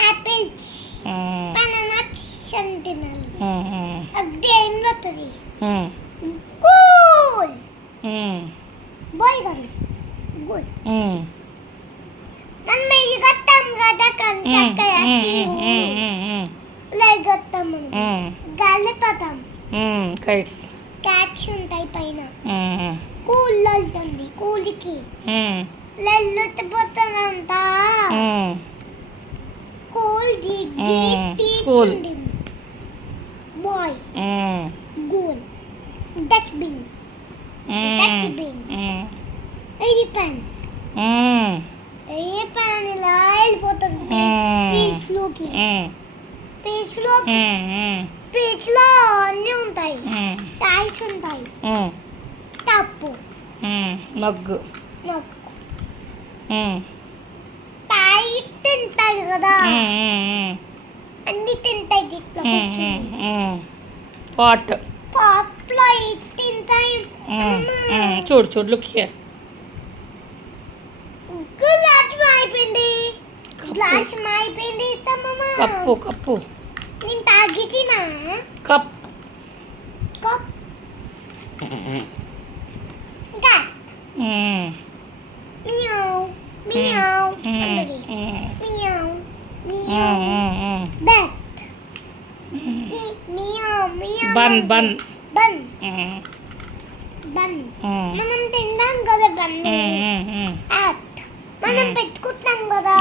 Apples bananas తినాలి. అదేం వస్తుంది కూల్ బాయ్ గారు కూల్ మనం ఎగతాం కదా కంచక్కకి లేగతాం గాలిపటం కైట్స్ క్యాచ్ ఉంటాయి పైన కూల్ వెళ్తుంది కూలికి లెల్లుతిపోతానంట కూల్ స్కూల్ బాయ్ గూల్ డస్ట్బిన్ ఎలిఫెంట్ ఎలిఫెంట్ ఇలా వెళ్ళిపోతుంది పీచ్లో అన్నీ ఉంటాయి చాయ్స్ ఉంటాయి తప్పు మగ్గు టైట్ తింటాయి కదా అన్ని తింటాయి ఇట్లా పాట్లో తింటాయి చూడు చూడు లుక్ హియర్ గ్లాస్ అయిపోయింది కప్పు నేను తాగినా cup meow meow meow meow బెట్ మియావ్ మియావ్ బన్ మనం తింటాం కదా బన్ మనం పెట్టుకుంటాం కదా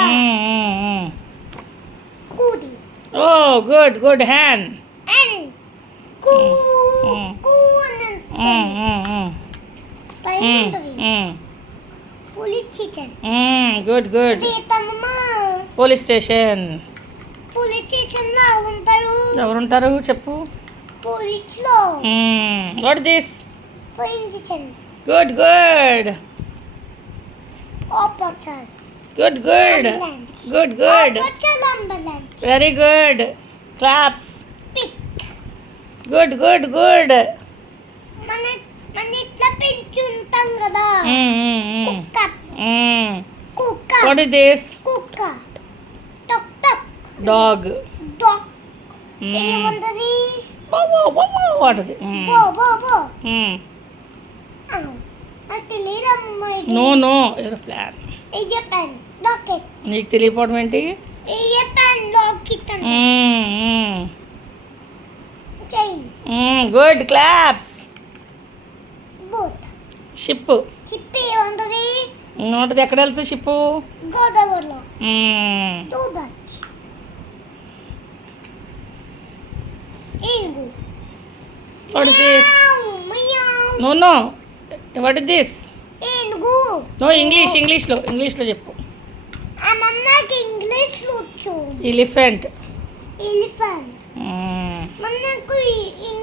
కూడి ఓ గుడ్ హ్యాండ్ అండ్ కూ పైన ఉంటుంది police station good police station లో ఎవరుంటారు చెప్పు పోలీసులో what this police station good operator good ambulance very good claps pick good మన ఇట్లా పెంచుంటాం కదా కుక్క వాట్ ఇస్ దిస్ కుక్క టక్ టక్ డాగ్ ఏముంటది వాట్ ఇస్ బో నాకు తెలియదమ్మా నో ఏరోప్లేన్ ఏరోప్లేన్ రాకెట్ నీకు తెలియపోవడం ఏంటి ఏరోప్లేన్ రాకెట్ అంటే chain good claps boat ship ఏముంటది ఉంటది ఎక్కడ వెళ్తుంది షిప్ గోదావరిలో టూబచ్ ఏనుగు what is this know what is this ఏనుగు నో ఇంగ్లీష్లో చెప్పు నాకు ఇంగ్లీష్లో వచ్చు ఎలిఫెంట్ మనకు